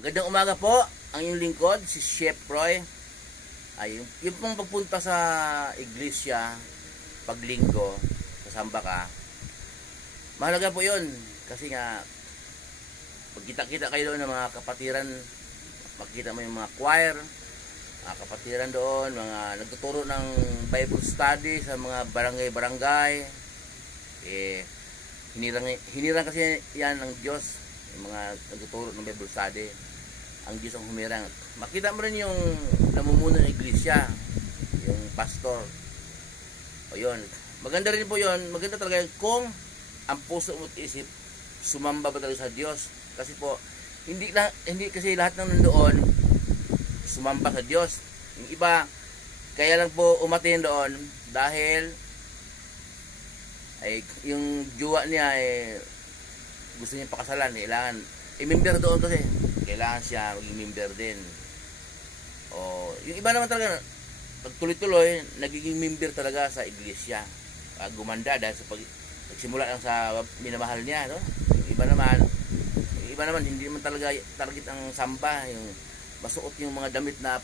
Magandang umaga po, ang inyong lingkod, si Chef Roy. Ay, yung pong pagpunta sa iglesia, paglinggo, sa samba ka, mahalaga po yun. Kasi nga, pagkita-kita kayo doon ng mga kapatiran, makikita mo yung mga choir, mga kapatiran doon, mga nagtuturo ng Bible study sa mga barangay-barangay. Hinirang kasi yan ng Diyos, yung mga nagtuturo ng Bible study. Ang Diyos ang humirang. Makita mo rin yung namumuno ng iglesia, yung pastor. O yun. Maganda rin po yun. Maganda talaga kung ang puso mo at isip sumamba ba talaga sa Diyos. Kasi po, hindi kasi lahat ng nandoon sumamba sa Diyos. Yung iba, kaya lang po umatin doon dahil ay yung jowa niya gusto niya pakasalan. Kailangan i-member doon kasi kailangan siya maging member din. O yung iba naman talaga pag tuloy-tuloy nagiging member talaga sa iglesia. Gumanda dahil sa nagsimula lang sa minamahal niya, no? Yung iba naman hindi naman talaga target ang samba, yung masuot yung mga damit na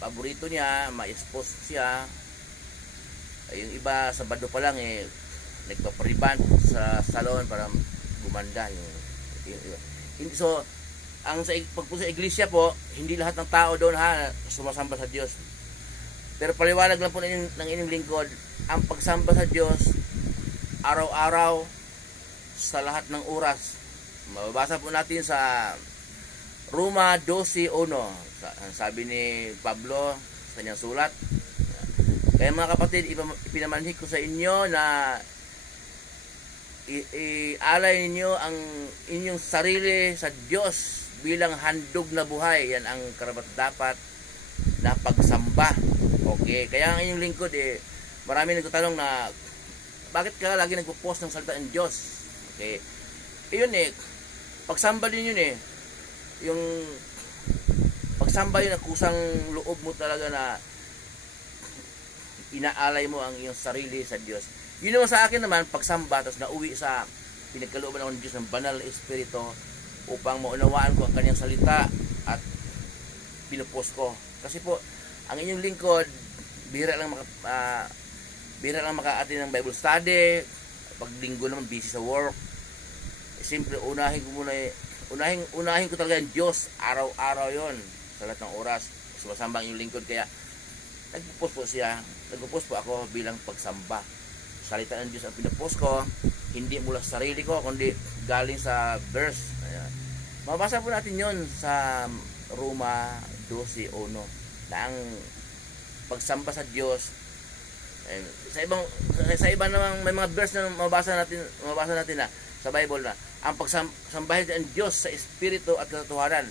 paborito niya, ma-expose siya. Yung iba Sabado pa lang nagpa-reband sa salon para gumanda yung so ang pagpunta sa iglesia po, hindi lahat ng tao doon sumasamba sa Diyos. Pero paliwanag lang po ng inyong lingkod, ang pagsamba sa Diyos araw-araw sa lahat ng oras. Mababasa po natin sa Roma 12:1. Sabi ni Pablo sa kanyang sulat, kaya mga kapatid, ipinamanhik ko sa inyo na ialay ninyo ang inyong sarili sa Diyos bilang handog na buhay. Yan ang karapat-dapat na pagsamba. Okay, kaya ang inyong lingkod marami nagtatanong na bakit ka lagi nagpo-post ng salita ng Diyos. Okay, yun pagsamba din yun yung pagsamba yun, kusang loob mo talaga na inaalay mo ang iyong sarili sa Diyos. Yun naman sa akin naman, pagsamba, tapos nauwi sa pinagkalooban ako ng Diyos ng banal na espiritu upang maunawaan ko ang kanyang salita at pinupost ko. Kasi po, ang inyong lingkod, bihira lang maka-attend ng Bible study. Pag linggo naman, busy sa work. Siyempre, unahin ko talaga ang Diyos. Araw-araw yon sa lahat ng oras. Sumasamba ang inyong lingkod. Kaya, nagpo-post po ako bilang pagsamba. Salita ng Diyos ang pinapost ko, hindi mula sa sarili ko, kundi galing sa verse. Ayan. Mabasa po natin yon sa Roma 12:1 na ang pagsamba sa Diyos. Sa iba namang may mga verse na mabasa natin na sa Bible na ang pagsambahin ng Diyos sa espiritu at katotohanan.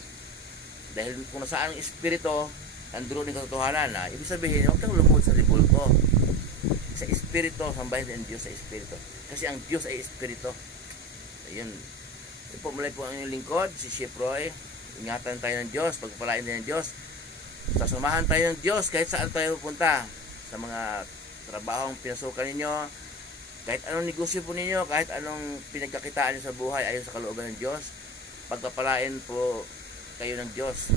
Dahil kung nasaan ang espiritu, nandoon yung katotohanan. Ibig sabihin, huwag kang lumod sa libulko. Sa espiritu, sambahin ng Diyos sa espiritu. Kasi ang Diyos ay espiritu. Ayun. Ito po muli po ang inyong lingkod, si Chef Roy. Ingatan tayo ng Diyos, pagpalain tayo ng Diyos. Sasamahan tayo ng Diyos kahit saan tayo pupunta. Sa mga trabahong pinasukan ninyo, kahit anong negosyo po ninyo, kahit anong pinagkakitaan niyo sa buhay ayon sa kalooban ng Diyos, pagpapalain po kayo ng Diyos.